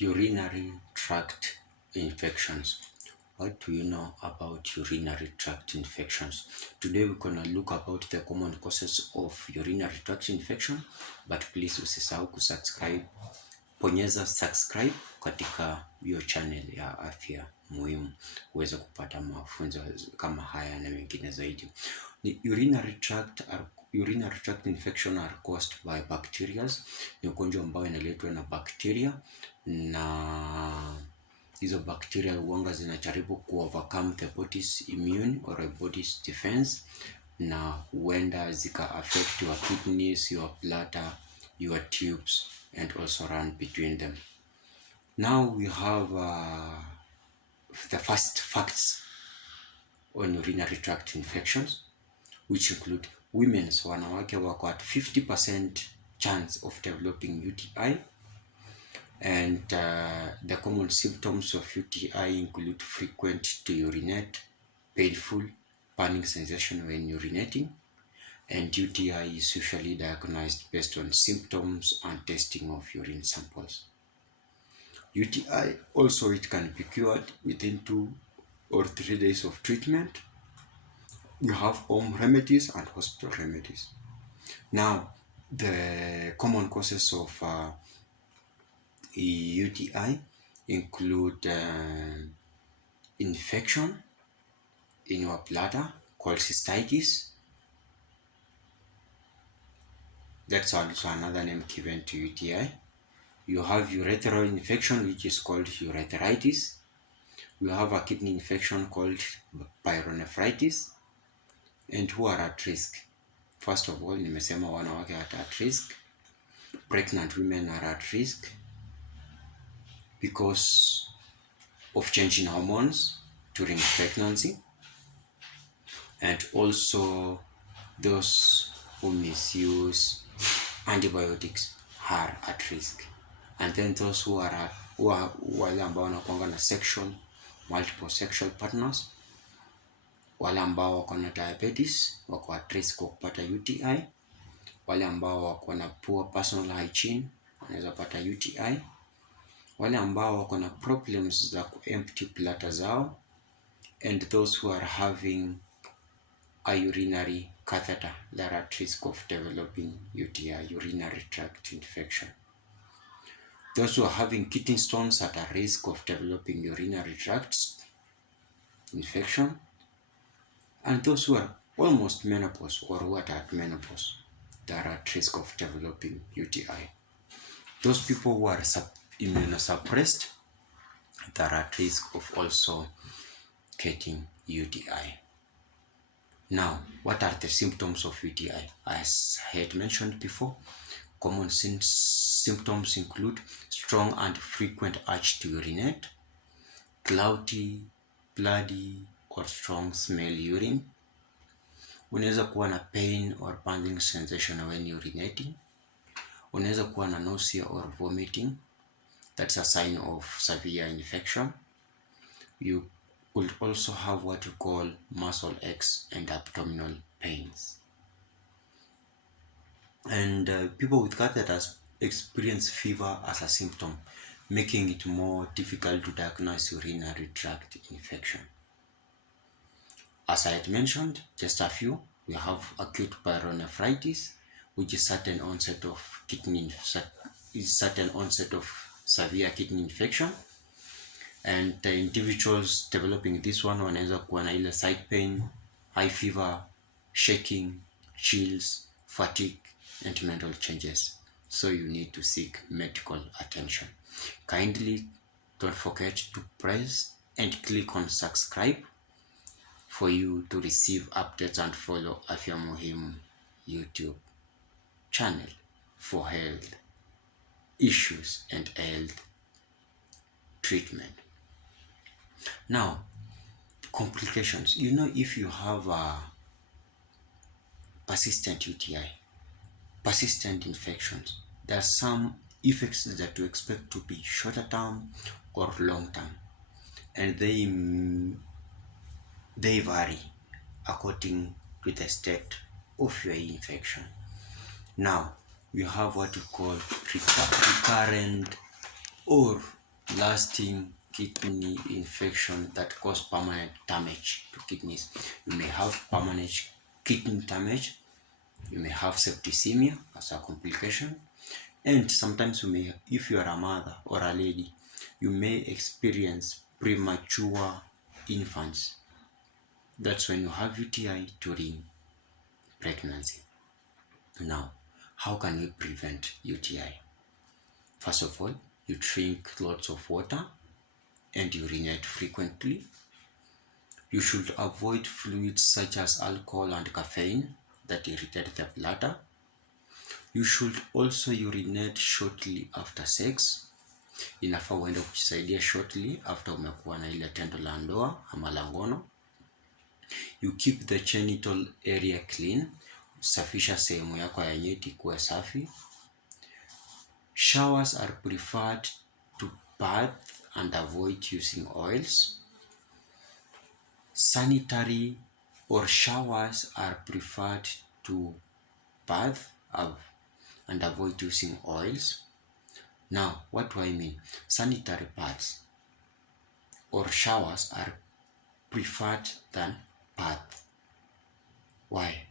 Urinary tract infections. What do you know about urinary tract infections? Today we're gonna look about the common causes of urinary tract infection, but please usisahau kusubscribe. Bonyeza subscribe katika hiyo channel ya afya muhimu uweze kupata mafunzo kama haya na mengine zaidi. Urinary tract infection are caused by bacteria. Ni ugonjwa ambao inaletwa na bakteria, na hizo bakteria huanga zinajaribu overcome the body's immune or a body's defense, na huenda zika affect your kidneys, your bladder, your tubes, and also run between them. Now we have the first facts on urinary tract infections, which include women's, wanawake wako at 50% chance of developing UTI, and the common symptoms of UTI include frequent to urinate, painful, burning sensation when urinating, and UTI is usually diagnosed based on symptoms and testing of urine samples. UTI also, it can be cured within 2 or 3 days of treatment. We have home remedies and hospital remedies. Now, the common causes of UTI include infection in your bladder called cystitis. That's also another name given to UTI. You have urethral infection, which is called urethritis. We have a kidney infection called pyelonephritis. And who are at risk? First of all, nimesema wanawake are at risk. Pregnant women are at risk because of changing hormones during pregnancy, and also those who misuse antibiotics are at risk. And then those who are wale ambao wanakuanga na multiple sexual partners, wale ambao wako na diabetes wako at risk wa kupata UTI, wale ambao wako na poor personal hygiene wanaweza pata UTI, wale ambao wako na problems za empty bladder zao, and those who are having a urinary catheter, they are at risk of developing UTI, urinary tract infection. Those who are having kidney stones are at risk of developing urinary tract infection, and those who are almost menopause or who are at menopause, they are at risk of developing UTI. Those people who are immunosuppressed, they are at risk of also getting UTI. Now, what are the symptoms of UTI? As I had mentioned before, common symptoms include strong and frequent urge to urinate, cloudy, bloody, or strong smell urine. Unaweza kuwa na pain or burning sensation when urinating. Unaweza kuwa na nausea or vomiting. That's a sign of severe infection. You could also have what you call muscle aches and abdominal pains. And people with catheters experience fever as a symptom, making it more difficult to diagnose urinary tract infection. As I had mentioned, just a few, we have acute pyelonephritis, which is sudden onset of severe kidney infection. And the individuals developing this one wanaweza kuwa na ile side pain, high fever, shaking, chills, fatigue, and mental changes. So you need to seek medical attention. Kindly don't forget to press and click on subscribe for you to receive updates and follow Afya Muhimu YouTube channel for health issues and health treatment. Now, complications. If you have a persistent UTI, persistent infections, there are some effects that you expect to be shorter term or long term, and they vary according to the state of your infection. Now, we have what we call recurrent or lasting kidney infection that cause permanent damage to kidneys. You may have permanent kidney damage, you may have septicemia as a complication, and sometimes you may, if you are a mother or a lady, you may experience premature infants. That's when you have UTI during pregnancy. Now, how can you prevent UTI? First of all, you drink lots of water and urinate frequently. You should avoid fluids such as alcohol and caffeine that irritate the bladder. You should also urinate shortly after sex. Inafaa uende kujisaidia shortly after umekuwa na ile tendo la ndoa ama la ngono. You keep the genital area clean. Safisha sehemu yako ya nyeti kuwa safi. Showers are preferred to bath and avoid using oils. Sanitary or showers are preferred to bath and avoid using oils. Now, what do I mean? Sanitary baths or showers are preferred than bath. Why?